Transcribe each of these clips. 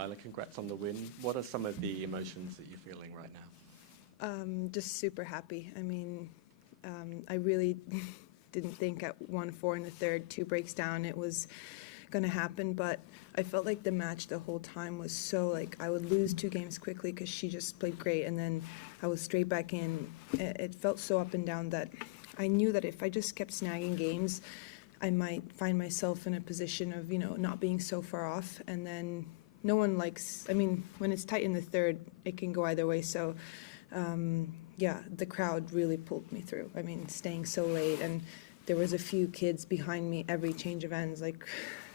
Ajla, congrats on the win. What are some of the emotions that you're feeling right now? Just super happy. I mean, I really didn't think at 1-4 in the third, 2 breaks down, it was going to happen, but I felt like the match the whole time was so, like, I would lose 2 games quickly because she just played great, and then I was straight back in. It felt so up and down that I knew that if I just kept snagging games, I might find myself in a position of, not being so far off, and then no one likes, I mean, when it's tight in the third, it can go either way, so yeah, the crowd really pulled me through. I mean, staying so late, and there was a few kids behind me every change of ends, like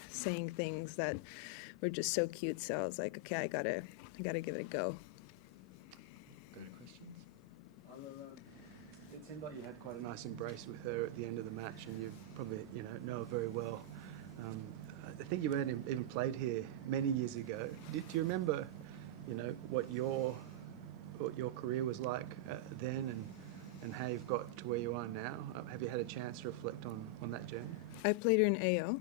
saying things that were just so cute. So I was like, okay, I gotta give it a go. Go to questions. It seemed like you had quite a nice embrace with her at the end of the match, and you probably know her very well. I think you even played here many years ago. Do you remember, what your career was like then, and how you've got to where you are now? Have you had a chance to reflect on that journey? I played her in AO.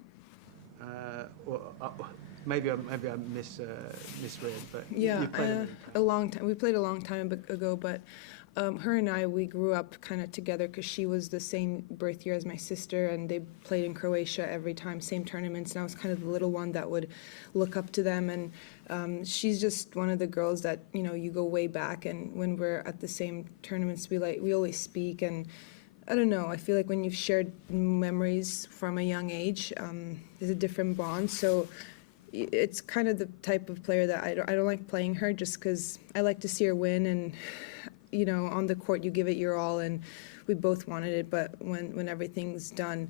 Maybe I misread, but yeah, you played a long time. We played a long time ago, but her and I, we grew up kind of together because she was the same birth year as my sister, and they played in Croatia every time, same tournaments, and I was kind of the little one that would look up to them, and she's just one of the girls that, you go way back, and when we're at the same tournaments, we always speak, and I don't know, I feel like when you've shared memories from a young age, there's a different bond, so it's kind of the type of player that I don't like playing her just because I like to see her win, and on the court you give it your all, and we both wanted it, but when everything's done,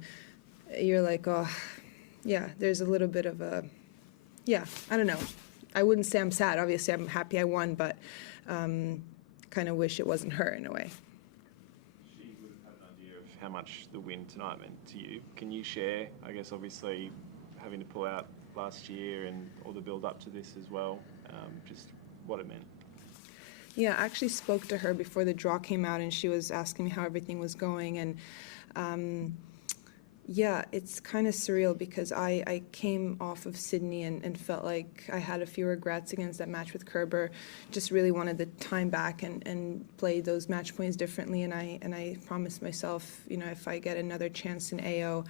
you're like, oh, yeah, there's a little bit of a, I don't know. I wouldn't say I'm sad. Obviously, I'm happy I won, but kind of wish it wasn't her in a way. She would have had an idea of how much the win tonight meant to you. Can you share, I guess, obviously, having to pull out last year and all the build-up to this as well, just what it meant? Yeah, I actually spoke to her before the draw came out, and she was asking me how everything was going, and yeah, it's kind of surreal because I came off of Sydney and felt like I had a few regrets against that match with Kerber. Just really wanted the time back and play those match points differently, and I promised myself, if I get another chance in AO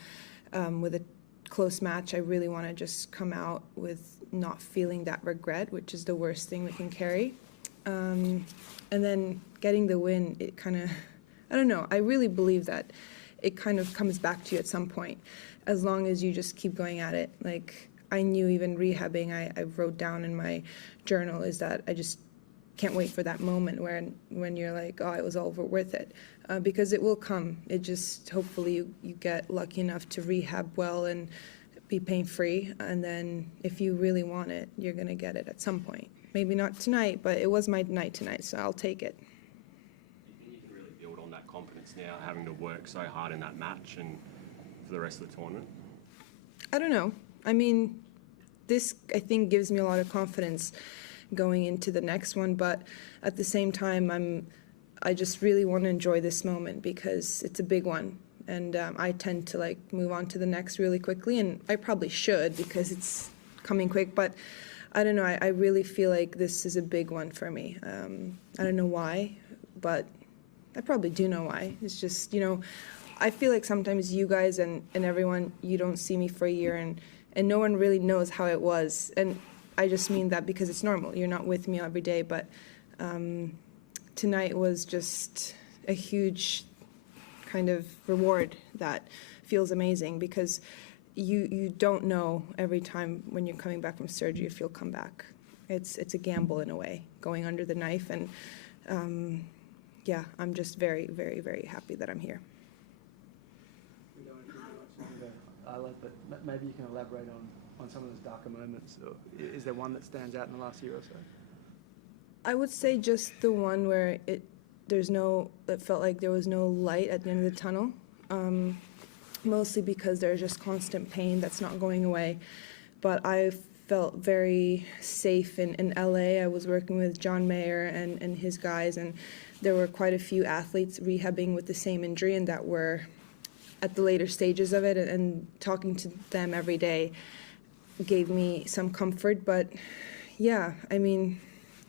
with a close match, I really want to just come out with not feeling that regret, which is the worst thing we can carry. And then getting the win, it kind of, I don't know, I really believe that it kind of comes back to you at some point, as long as you just keep going at it. Like, I knew even rehabbing, I wrote down in my journal, is that I just can't wait for that moment when you're like, oh, it was all worth it. Because it will come. It just, hopefully you get lucky enough to rehab well and be pain-free, and then if you really want it, you're going to get it at some point. Maybe not tonight, but it was my night tonight, so I'll take it. Do you think you can really build on that confidence now, having to work so hard in that match and for the rest of the tournament? I don't know. I mean, this, I think, gives me a lot of confidence going into the next one, but at the same time, I just really want to enjoy this moment because it's a big one, and I tend to move on to the next really quickly, and I probably should because it's coming quick, but I don't know, I really feel like this is a big one for me. I don't know why, but I probably do know why. It's just, I feel like sometimes you guys and everyone, you don't see me for a year, and no one really knows how it was. And I just mean that because it's normal. You're not with me every day, but tonight was just a huge kind of reward that feels amazing because you don't know every time when you're coming back from surgery if you'll come back. It's a gamble in a way, going under the knife, and yeah, I'm just very, very, very happy that I'm here. We don't want to keep you much longer, Ajla, but maybe you can elaborate on some of those darker moments. Or is there one that stands out in the last year or so? I would say just the one where it felt like there was no light at the end of the tunnel. Mostly because there's just constant pain that's not going away. But I felt very safe in LA. I was working with John Mayer and his guys, and there were quite a few athletes rehabbing with the same injury and that were at the later stages of it, and talking to them every day gave me some comfort. But yeah, I mean,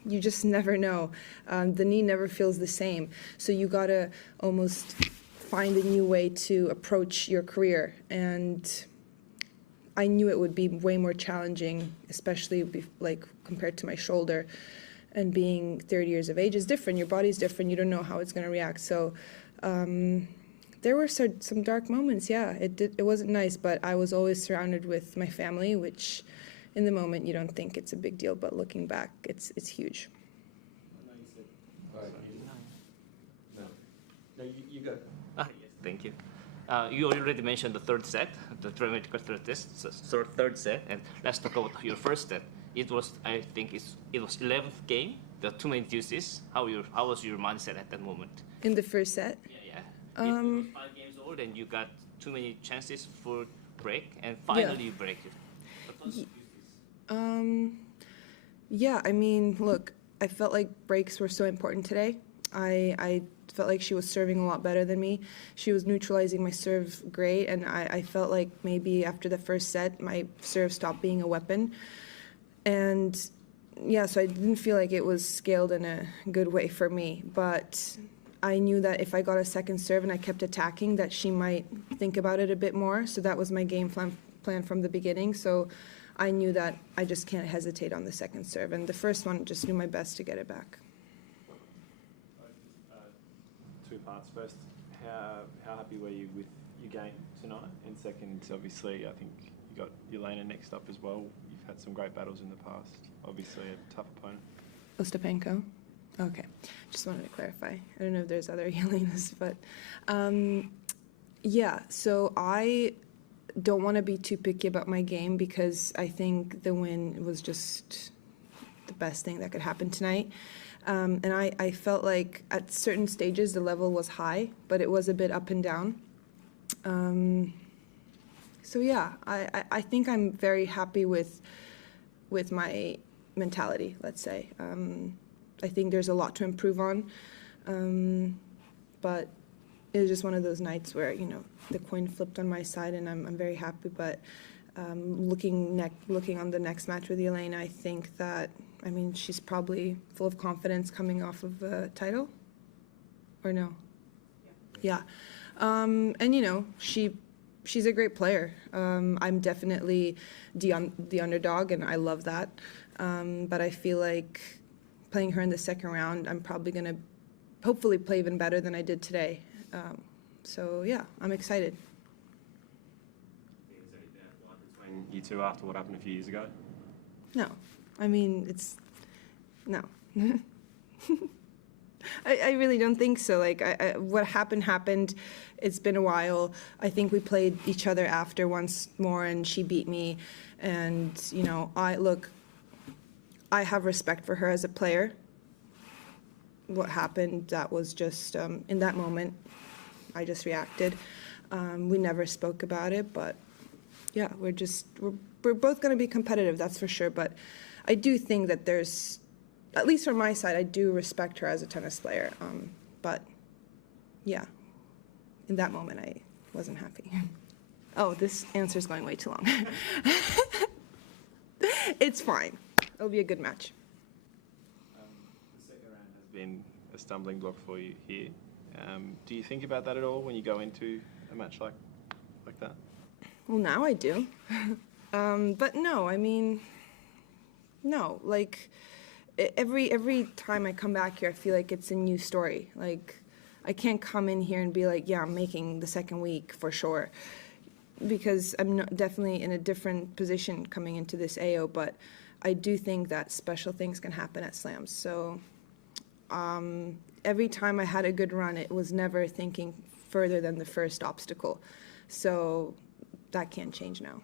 you just never know. The knee never feels the same. So you gotta almost find a new way to approach your career. And I knew it would be way more challenging, especially like compared to my shoulder. And being 30 years of age is different. Your body's different. You don't know how it's going to react. So there were some dark moments. Yeah, it wasn't nice, but I was always surrounded with my family, which in the moment you don't think it's a big deal, but looking back, it's huge. No, you go. Yes, thank you. You already mentioned the third set, the dramatical third set, and let's talk about your first set. It was, I think, it was 11th game. There are too many deuces. How was your mindset at that moment? In the first set? Yeah. It was 5 games old, and you got too many chances for break, and finally you break it. What was the deuces? Yeah, I mean, look, I felt like breaks were so important today. I felt like she was serving a lot better than me. She was neutralizing my serve great, and I felt like maybe after the first set, my serve stopped being a weapon. And yeah, so I didn't feel like it was scaled in a good way for me. But I knew that if I got a second serve and I kept attacking, that she might think about it a bit more. So that was my game plan from the beginning. So I knew that I just can't hesitate on the second serve. And the first one, just knew my best to get it back. 2 parts. First, how happy were you with your game tonight? And second, obviously, I think you got Yelena next up as well. You've had some great battles in the past. Obviously, a tough opponent. Ostapenko? Okay. Just wanted to clarify. I don't know if there's other Yelenas, but yeah, so I don't want to be too picky about my game because I think the win was just the best thing that could happen tonight. And I felt like at certain stages the level was high, but it was a bit up and down. So yeah, I think I'm very happy with my mentality, let's say. I think there's a lot to improve on, but it was just one of those nights where, you know, the coin flipped on my side, and I'm very happy. But looking on the next match with Yelena, I think that, I mean, she's probably full of confidence coming off of a title, or no? Yeah. And you know, she's a great player. I'm definitely the underdog, and I love that. But I feel like playing her in the second round, I'm probably going to hopefully play even better than I did today. So yeah, I'm excited. Is there any doubt between you two after what happened a few years ago? No, I mean, no. I really don't think so. Like, what happened. It's been a while. I think we played each other after once more, and she beat me. And, you know, I have respect for her as a player. What happened, that was just, in that moment, I just reacted. We never spoke about it, but yeah, we're both going to be competitive, that's for sure. But I do think that there's, at least from my side, I do respect her as a tennis player. But yeah, in that moment, I wasn't happy. Oh, this answer is going way too long. It's fine. It'll be a good match. The second round has been a stumbling block for you here. Do you think about that at all when you go into a match like that? Well, now I do. But no, I mean, no. Like, every time I come back here, I feel like it's a new story. Like, I can't come in here and be like, yeah, I'm making the second week for sure. Because I'm definitely in a different position coming into this AO, but I do think that special things can happen at slams. So every time I had a good run, it was never thinking further than the first obstacle. So that can't change now.